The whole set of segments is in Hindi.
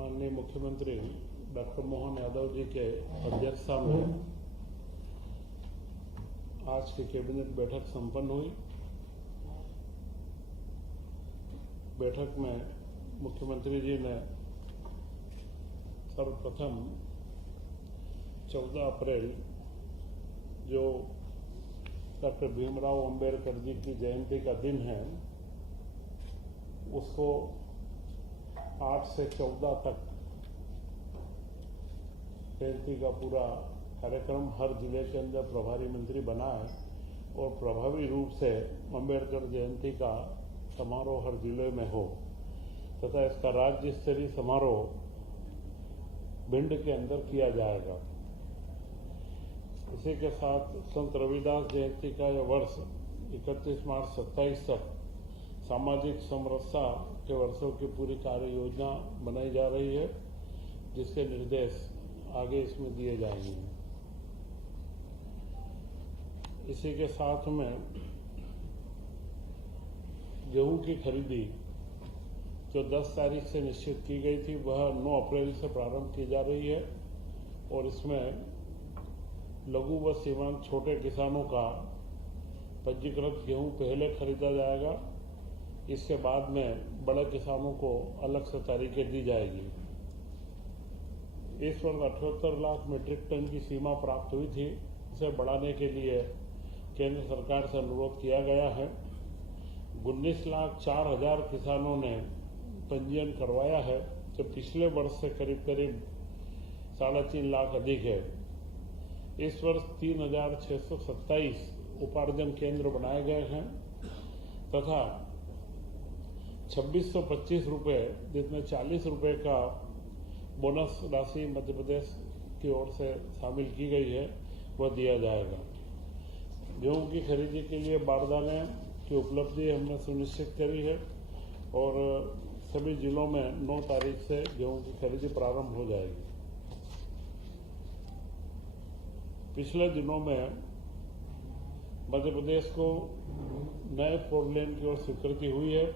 माननीय मुख्यमंत्री डॉक्टर मोहन यादव जी के अध्यक्षता में आज की कैबिनेट बैठक संपन्न हुई। बैठक में मुख्यमंत्री जी ने सर्वप्रथम 14 अप्रैल जो डॉक्टर भीमराव अंबेडकर जी की जयंती का दिन है उसको 8 से 14 तक जयंती का पूरा कार्यक्रम हर जिले के अंदर प्रभारी मंत्री बनाए और प्रभावी रूप से अंबेडकर जयंती का समारोह हर जिले में हो तथा इसका राज्य स्तरीय समारोह भिंड के अंदर किया जाएगा। इसी के साथ संत रविदास जयंती का यह वर्ष 31 मार्च 27 तक सामाजिक समरसता के वर्षों की पूरी कार्य योजना बनाई जा रही है, जिसके निर्देश आगे इसमें दिए जाएंगे। इसी के साथ में गेहूं की खरीदी जो 10 तारीख से निश्चित की गई थी वह 9 अप्रैल से प्रारंभ की जा रही है और इसमें लघु व सीमांत छोटे किसानों का पंजीकृत गेहूं पहले खरीदा जाएगा। इसके बाद में बड़े किसानों को अलग से तारीखें दी जाएगी। इस वर्ष 78 लाख मीट्रिक टन की सीमा प्राप्त हुई थी, इसे बढ़ाने के लिए केंद्र सरकार से अनुरोध किया गया है। 19,04,000 किसानों ने पंजीयन करवाया है, जो पिछले वर्ष से करीब 3.5 लाख अधिक है। इस वर्ष 3,627 उपार्जन केंद्र बनाए गए हैं तथा 2625 रुपये जिसमें 40 रुपये का बोनस राशि मध्य प्रदेश की ओर से शामिल की गई है वह दिया जाएगा। गेहूं की खरीदी के लिए बारदाने की उपलब्धि हमने सुनिश्चित करी है और सभी जिलों में 9 तारीख से गेहूं की खरीदी प्रारंभ हो जाएगी। पिछले दिनों में मध्य प्रदेश को नए 4 लेन की ओर स्वीकृति हुई है।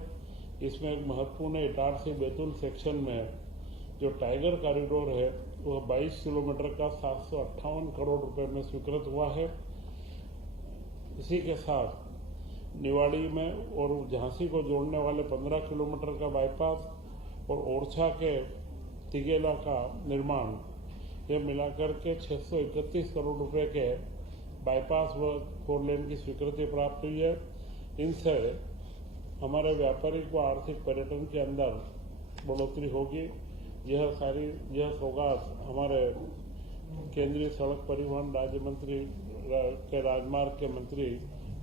इसमें एक महत्वपूर्ण इटारसी बैतूल सेक्शन में जो टाइगर कॉरिडोर है वह 22 किलोमीटर का 758 करोड़ रुपए में स्वीकृत हुआ है। इसी के साथ निवाड़ी में और झांसी को जोड़ने वाले 15 किलोमीटर का बाईपास और ओरछा के तिगेला का निर्माण यह मिलाकर के 631 करोड़ रुपए के बाईपास व 4 लेन की स्वीकृति प्राप्त हुई है। इनसे हमारे व्यापारिक व आर्थिक पर्यटन के अंदर बढ़ोतरी होगी। यह सौगात हमारे केंद्रीय सड़क परिवहन राज्य मंत्री के राजमार्ग के मंत्री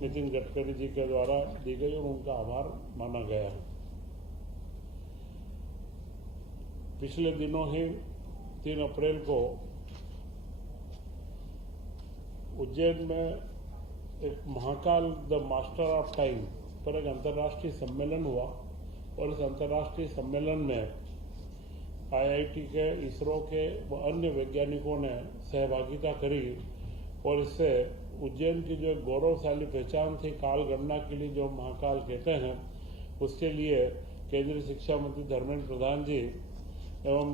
नितिन गडकरी जी के द्वारा दी गई और उनका आभार माना गया है। पिछले दिनों ही 3 अप्रैल को उज्जैन में एक Mahakal the master of time पर एक अंतर्राष्ट्रीय सम्मेलन हुआ और इस अंतर्राष्ट्रीय सम्मेलन में IIT के, इसरो के व अन्य वैज्ञानिकों ने सहभागिता करी और इससे उज्जैन की जो गौरवशाली पहचान थी काल गणना के लिए जो महाकाल कहते हैं, उसके लिए केंद्रीय शिक्षा मंत्री धर्मेंद्र प्रधान जी एवं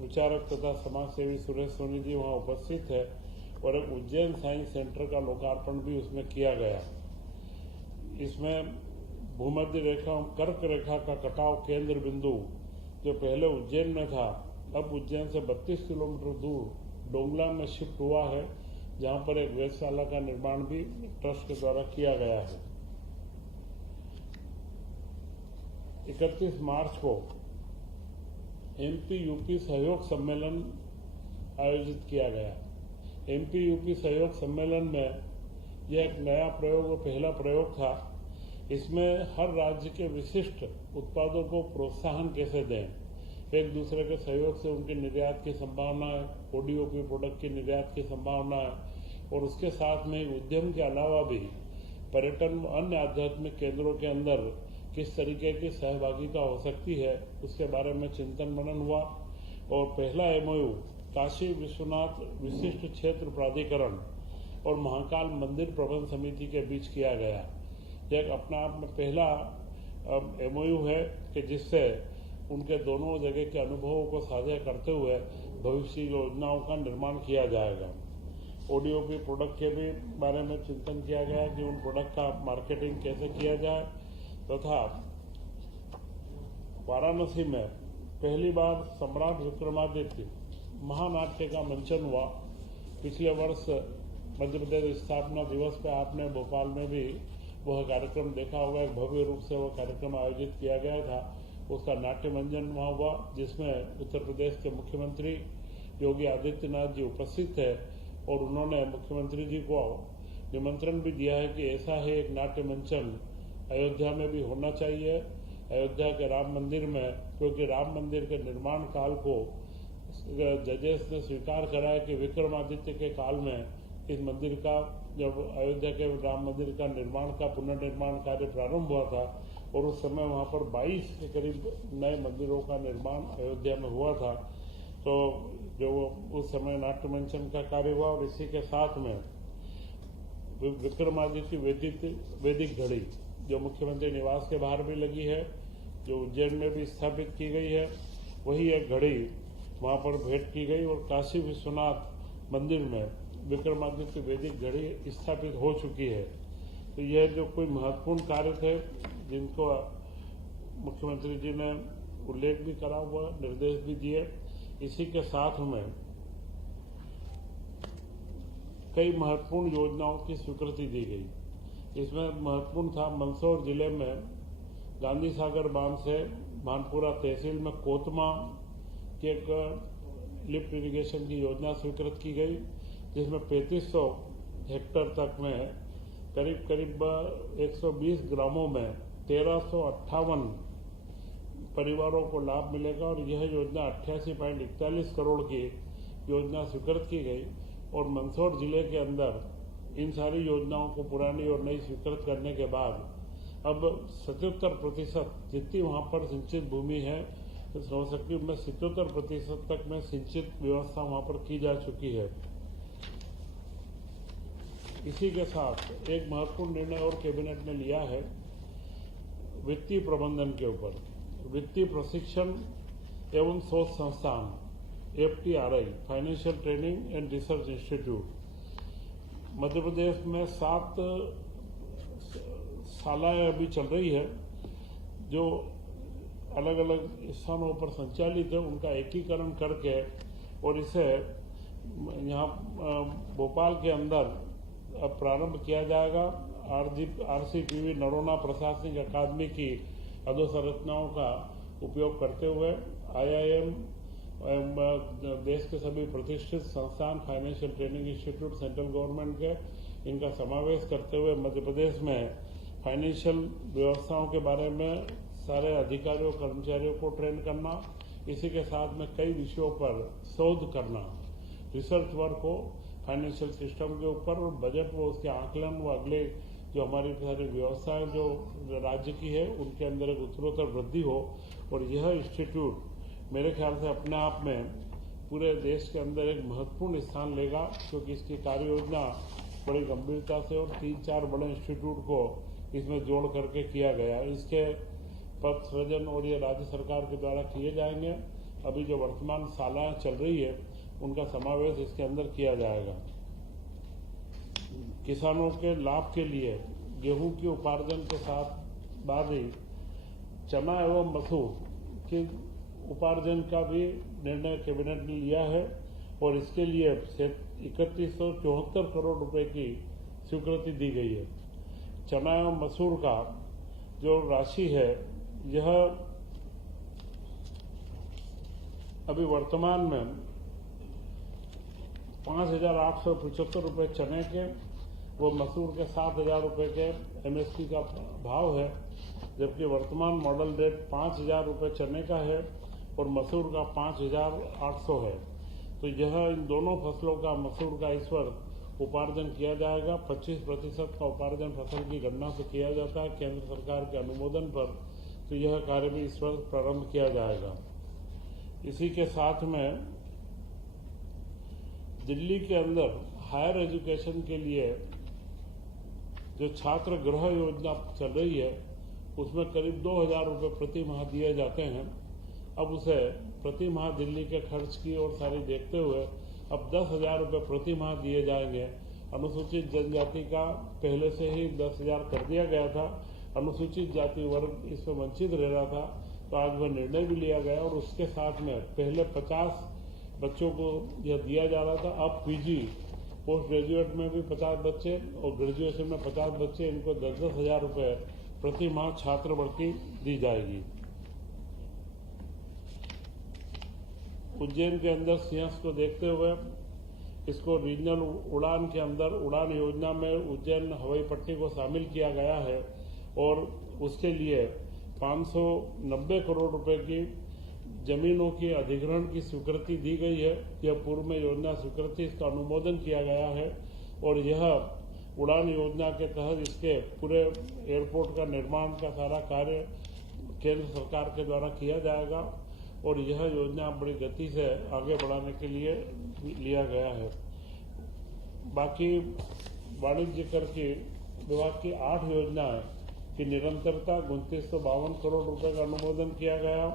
विचारक तथा समाजसेवी सुरेश सोनी जी वहाँ उपस्थित है और एक उज्जैन साइंस सेंटर का लोकार्पण भी उसमें किया गया। इसमें भूमध्य रेखा कर्क रेखा का कटाव केंद्र बिंदु जो पहले उज्जैन में था अब उज्जैन से 32 किलोमीटर दूर डोंगला में शिफ्ट हुआ है, जहां पर एक वेधशाला का निर्माण भी ट्रस्ट के द्वारा किया गया है। 31 मार्च को MP-UP सहयोग सम्मेलन आयोजित किया गया। MP-UP सहयोग सम्मेलन में यह एक नया प्रयोग और पहला प्रयोग था। इसमें हर राज्य के विशिष्ट उत्पादों को प्रोत्साहन कैसे दें, एक दूसरे के सहयोग से उनके निर्यात की संभावना है, ODOP प्रोडक्ट की निर्यात की संभावना है और उसके साथ में उद्यम के अलावा भी पर्यटन व अन्य आध्यात्मिक केंद्रों के अंदर किस तरीके की सहभागिता हो सकती है उसके बारे में चिंतन मनन हुआ और पहला MOU काशी विश्वनाथ विशिष्ट क्षेत्र प्राधिकरण और महाकाल मंदिर प्रबंध समिति के बीच किया गया। यह अपने आप में पहला MOU है कि जिससे उनके दोनों जगह के अनुभवों को साझा करते हुए भविष्य योजनाओं का निर्माण किया जाएगा। ओडीओपी प्रोडक्ट के भी बारे में चिंतन किया गया कि उन प्रोडक्ट का मार्केटिंग कैसे किया जाए तथा वाराणसी में पहली बार सम्राट विक्रमादित्य महानाट्य का मंचन हुआ। पिछले वर्ष मध्य प्रदेश स्थापना दिवस पे आपने भोपाल में भी वह कार्यक्रम देखा होगा। एक भव्य रूप से वह कार्यक्रम आयोजित किया गया था। उसका नाट्य मंचन वहाँ हुआ, जिसमें उत्तर प्रदेश के मुख्यमंत्री योगी आदित्यनाथ जी उपस्थित थे और उन्होंने मुख्यमंत्री जी को निमंत्रण भी दिया है कि ऐसा ही एक नाट्य मंचन अयोध्या में भी होना चाहिए, अयोध्या के राम मंदिर में, क्योंकि राम मंदिर के निर्माण काल को जजेस ने स्वीकार करा है कि विक्रमादित्य के काल में इस मंदिर का, जब अयोध्या के राम मंदिर का निर्माण का पुनर्निर्माण कार्य प्रारंभ हुआ था और उस समय वहां पर 22 के करीब नए मंदिरों का निर्माण अयोध्या में हुआ था। तो जो उस समय नाट्य मंचन का कार्य हुआ और इसी के साथ में विक्रमादित्य वैदिक घड़ी जो मुख्यमंत्री निवास के बाहर भी लगी है, जो उज्जैन में भी स्थापित की गई है, वही एक घड़ी वहां पर भेंट की गई और काशी विश्वनाथ मंदिर में विक्रमादित्य वैदिक घड़ी स्थापित हो चुकी है। तो यह जो कोई महत्वपूर्ण कार्य थे जिनको मुख्यमंत्री जी ने उल्लेख भी करा हुआ, निर्देश भी दिए। इसी के साथ में कई महत्वपूर्ण योजनाओं की स्वीकृति दी गई। इसमें महत्वपूर्ण था मंदसौर जिले में गांधी सागर बांध से भानपुरा तहसील में कोतमा की एक लिफ्ट इरिगेशन की योजना स्वीकृत की गई, जिसमें 3500 हेक्टेयर तक में करीब 120 ग्रामों में 1358 परिवारों को लाभ मिलेगा और यह योजना 88.41 करोड़ की योजना स्वीकृत की गई। और मंदसौर जिले के अंदर इन सारी योजनाओं को पुरानी और नई स्वीकृत करने के बाद अब 77% जितनी वहां पर सिंचित भूमि है हो सकती है, 77% तक में सिंचित व्यवस्था वहां पर की जा चुकी है। इसी के साथ एक महत्वपूर्ण निर्णय और कैबिनेट ने लिया है वित्तीय प्रबंधन के ऊपर। वित्तीय प्रशिक्षण एवं शोध संस्थान FTRI financial training and research institute Madhya Pradesh में 7 शालाएं अभी चल रही है जो अलग अलग स्थानों पर संचालित है। उनका एकीकरण करके और इसे यहाँ भोपाल के अंदर अब प्रारंभ किया जाएगा। RCPV नरोना प्रशासनिक अकादमी की अधोसंरचनाओं का उपयोग करते हुए IIM देश के सभी प्रतिष्ठित संस्थान, financial training institute central government के, इनका समावेश करते हुए मध्य प्रदेश में फाइनेंशियल व्यवस्थाओं के बारे में सारे अधिकारियों कर्मचारियों को ट्रेन करना, इसी के साथ में कई विषयों पर शोध करना, रिसर्च वर्क हो फाइनेंशियल सिस्टम के ऊपर और बजट व उसके आकलन व अगले जो हमारी सारी व्यवस्थाएं जो राज्य की है उनके अंदर एक उत्तरोत्तर वृद्धि हो। और यह इंस्टीट्यूट मेरे ख्याल से अपने आप में पूरे देश के अंदर एक महत्वपूर्ण स्थान लेगा, क्योंकि इसकी कार्य योजना बड़ी गंभीरता से और 3-4 बड़े इंस्टीट्यूट को इसमें जोड़ करके किया गया। इसके पद सृजन और ये राज्य सरकार के द्वारा किए जाएंगे। अभी जो वर्तमान शालाएं चल रही है उनका समावेश इसके अंदर किया जाएगा। किसानों के लाभ के लिए गेहूं की उपार्जन के साथ बाद ही चना एवं मसूर के उपार्जन का भी निर्णय कैबिनेट ने लिया है और इसके लिए 3174 करोड़ रुपए की स्वीकृति दी गई है। चना एवं मसूर का जो राशि है यह अभी वर्तमान में 5,875 रुपये चने के वो मसूर के 7,000 रुपये के MSP का भाव है, जबकि वर्तमान मॉडल रेट 5,000 रुपये चने का है और मसूर का 5,800 है। तो यह इन दोनों फसलों का मसूर का इस वर्ष उपार्जन किया जाएगा। 25% का उपार्जन फसल की गणना से किया जाता है केंद्र सरकार के अनुमोदन पर। तो यह कार्य भी इस वर्ष प्रारंभ किया जाएगा। इसी के साथ में दिल्ली के अंदर हायर एजुकेशन के लिए जो छात्र गृह योजना चल रही है उसमें करीब 2,000 रुपये प्रति माह दिए जाते हैं। अब उसे प्रति माह दिल्ली के खर्च की और सारी देखते हुए अब 10,000 रुपये प्रति माह दिए जाएंगे। अनुसूचित जनजाति का पहले से ही 10,000 कर दिया गया था, अनुसूचित जाति वर्ग इसमें वंचित रह रहा था, तो आज वह निर्णय भी लिया गया और उसके साथ में पहले 50 बच्चों को यह दिया जा रहा था, अब पीजी पोस्ट ग्रेजुएट में भी 50 बच्चे और ग्रेजुएशन में 50 बच्चे, इनको 10-10 हजार रुपये प्रति माह छात्रवृत्ति दी जाएगी। उज्जैन के अंदर सिंहस्थ को देखते हुए इसको रीजनल उड़ान के अंदर उड़ान योजना में उज्जैन हवाई पट्टी को शामिल किया गया है और उसके लिए 590 करोड़ रुपए की जमीनों की अधिग्रहण की स्वीकृति दी गई है। यह पूर्व में योजना स्वीकृति, इसका अनुमोदन किया गया है और यह उड़ान योजना के तहत इसके पूरे एयरपोर्ट का निर्माण का सारा कार्य केंद्र सरकार के द्वारा किया जाएगा और यह योजना बड़ी गति से आगे बढ़ाने के लिए लिया गया है। बाकी वाणिज्य कर की विभाग की 8 योजनाएं की निरंतरता 2952 करोड़ रुपए का अनुमोदन किया गया।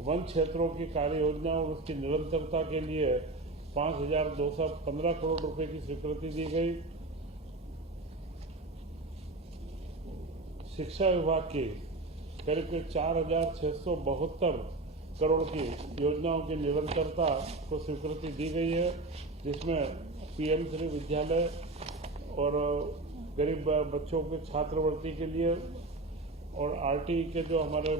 वन क्षेत्रों की कार्य योजना और उसकी निरंतरता के लिए 5,215 करोड़ रुपए की स्वीकृति दी गई। शिक्षा विभाग की करीब 4,672 करोड़ की योजनाओं की निरंतरता को स्वीकृति दी गई है, जिसमें पीएम श्री विद्यालय और गरीब बच्चों के छात्रवृत्ति के लिए और आरटीई के जो हमारे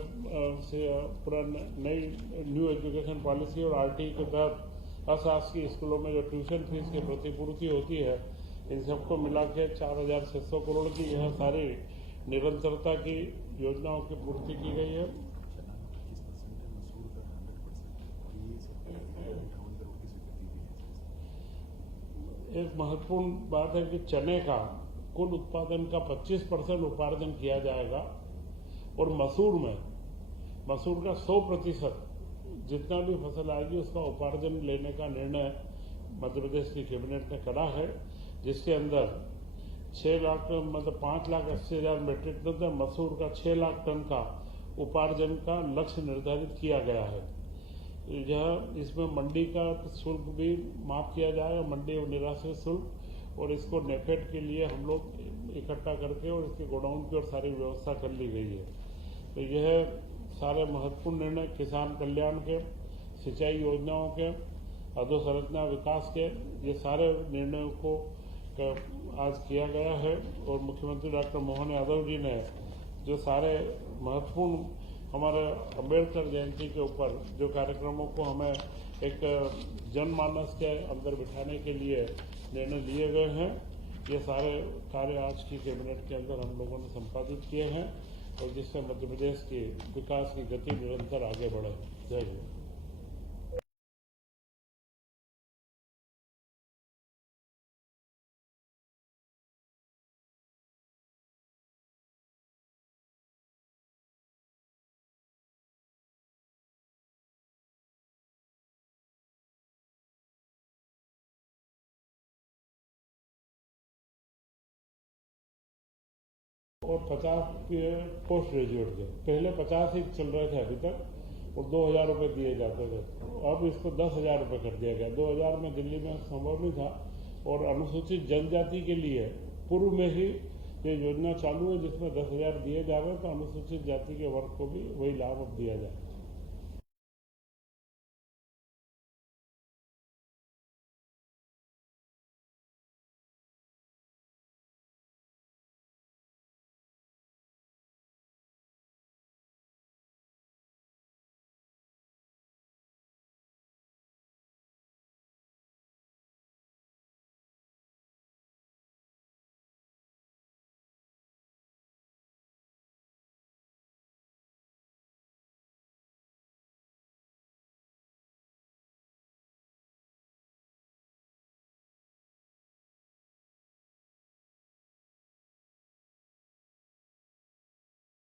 पूरा नई न्यू एजुकेशन पॉलिसी और आरटीई के तहत अशासकीय स्कूलों में जो ट्यूशन फीस की प्रतिपूर्ति होती है, इन सबको मिला के 4,600 करोड़ की यह सारी निरंतरता की योजनाओं की पूर्ति की गई है। एक महत्वपूर्ण बात है कि चने का कुल उत्पादन का 25% उपार्जन किया जाएगा और मसूर का 100% जितना भी फसल आएगी उसका उपार्जन लेने का निर्णय मध्य प्रदेश की कैबिनेट ने करा है, जिसके अंदर 5,80,000 मीट्रिक टन मसूर का 6 लाख टन का उपार्जन का लक्ष्य निर्धारित किया गया है। यह इसमें मंडी का शुल्क भी माफ किया जाएगा, मंडी और निराश्रित शुल्क, और इसको नेफेड के लिए हम लोग इकट्ठा करके और इसके गोडाउन की और सारी व्यवस्था कर ली गई है। तो यह सारे महत्वपूर्ण निर्णय किसान कल्याण के, सिंचाई योजनाओं के, अधोसंरचना विकास के, ये सारे निर्णयों को आज किया गया है और मुख्यमंत्री डॉक्टर मोहन यादव जी ने जो सारे महत्वपूर्ण हमारे अम्बेडकर जयंती के ऊपर जो कार्यक्रमों को हमें एक जनमानस के अंदर बिठाने के लिए निर्णय लिए गए हैं, ये सारे कार्य आज की कैबिनेट के अंदर हम लोगों ने संपादित किए हैं और जिससे मध्य प्रदेश की विकास की गति निरंतर आगे बढ़े। जय हिंद। और 50 पोस्ट ग्रेजुएट के पहले 50 ही चल रहे थे अभी तक और 2,000 रुपये दिए जाते थे, अब इसको 10,000 रुपये कर दिया गया। 2,000 में दिल्ली में संभव नहीं था और अनुसूचित जनजाति के लिए पूर्व में ही ये योजना चालू है जिसमें 10,000 दिए जा रहे हैं, तो अनुसूचित जाति के वर्ग को भी वही लाभ अब दिया जाए।